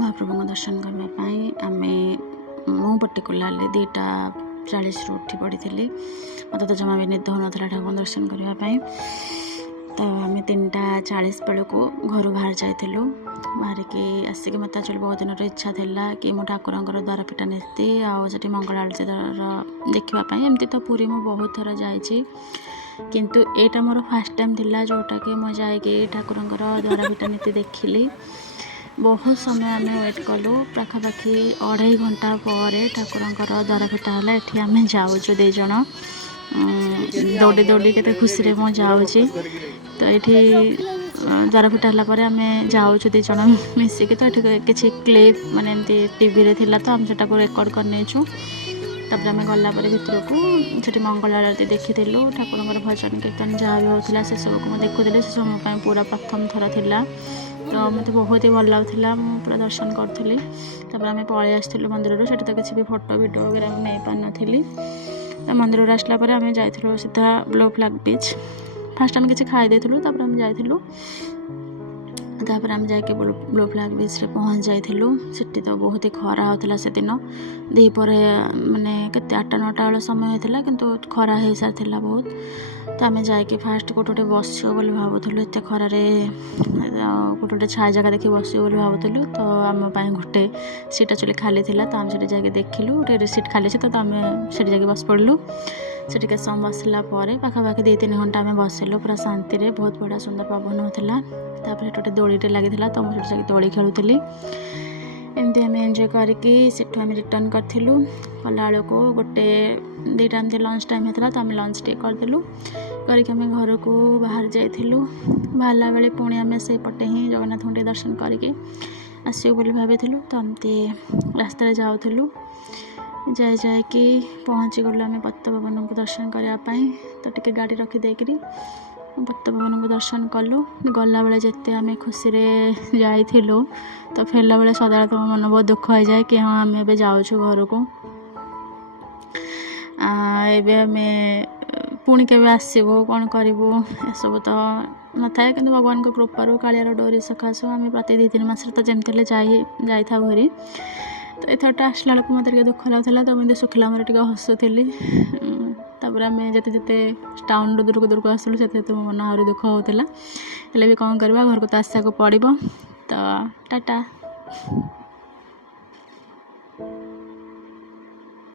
महाप्रभु दर्शन करने आम मु पर्टिकुलाली 2:40 उठी पड़ी मत तो जमा भी निद हो ना ठाकुर दर्शन करने तो आम 3:40 बेलू घर बाहर जाइलु बाहर की आसिक मत एक्चुअली बहुत दिन इच्छा था कि मो ठाकुर द्वार पिटा नीति आठ मंगल आरती देखापी एमती तो पुरी मु बहुत थर जाइए किंतु एटा मोर फास्ट टाइम थिला जोटा कि मुझे ठाकुर द्वार पिटा नीति देखिली। बहुत समय आम वेट कलु पाखापाखि 2.5 घंटा पर ठाकुर द्वार पिटा है। ये आम जाऊँ दीज दौड़ी दौड़ी के खुशी में जाऊँगी तो ये द्वार पिटा है आम जाऊँ दीज मिसिकी तो ये किसी क्लिप माने एमती टीवी रे थिला तो आम से रेकर्ड कर नहीं तापर आम गला भितर को से मंगल आरती देखी ठाकुर भजन कीर्तन जहाँ भी होता से सब को देखुली से सब मोपाई पूरा प्रथम थर थिला तो मत बहुत ही भल लगुला पूरा दर्शन करी आम पलि आसलु मंदिर से तो किसी भी फोटो वीडियो वगैरह नहीं पारी तो मंदिर आसला आम जाइलु सीधा ब्लो फ्लैग बीच फास्ट आम किसी खाई देलु आम जाइलु तापर आम जाके ब्लो फ्लैग बीच रे पहुँच जाइलु सेठी तो बहुत ही खरा होता से दिन दीपर माने केते 8-9टा वाला समय होता किंतु खरा हो सारी बहुत तो आम जाकि फास्ट गोटे बस बोली भावुलु एत खरार गोटे छाया जगह देखिए बस बोली भावुलु तो आम गोटे सीट एक्चुअली खाली था तो आम से जाके देखिलु गोटे सीट खाली तो आम से जाके बस पड़लु से केत समय बसला पाखापाखि 2-3 घंटा आम बसिलु पूरा शांति रे बहुत बढ़िया सुंदर पवन होता गोटे दोलीटे लगी तो मुझे जाके दोली खेलुली एमती आम एंजॉय करके सेठू आम रिटर्न करूँ गला को 1-2टा एमती लंच टाइम होता तो आम लंच टे करदेलु करके आम घर को बाहर जाइलु बाहरला बेले पुणी आम से पटे ही जगन्नाथ टे दर्शन करके आसो बोली भाविलु तो एमती रास्ते जाऊँ जाकि पहुँची गलु आम पतितपावन को दर्शन करने तो टी गाड़ी रखिदेकरी पतितपावन को दर्शन कलु गला बेले जिते आम खुशी जाइलु तो फेरला बेले सदा तो मन बहुत दुख हो जाए कि हाँ आम ए जाऊँ घर को एबे आम पुणी के आसबू कौन करूँ एसबू तो न था कि भगवान को कृपारू कालियार डोरी सकाशु आम प्रति 2-3 मास तो जमती जाई था घरी तो एथरटा आसला बेलू मत दुख लगुला तो मुझे सुखिला टे हसुली तापर आम जिते टाउन दूर को आसलु से मो मन आहरी दुख होता भी कौन करवा घर को तो आसको पड़ो तो टाटा।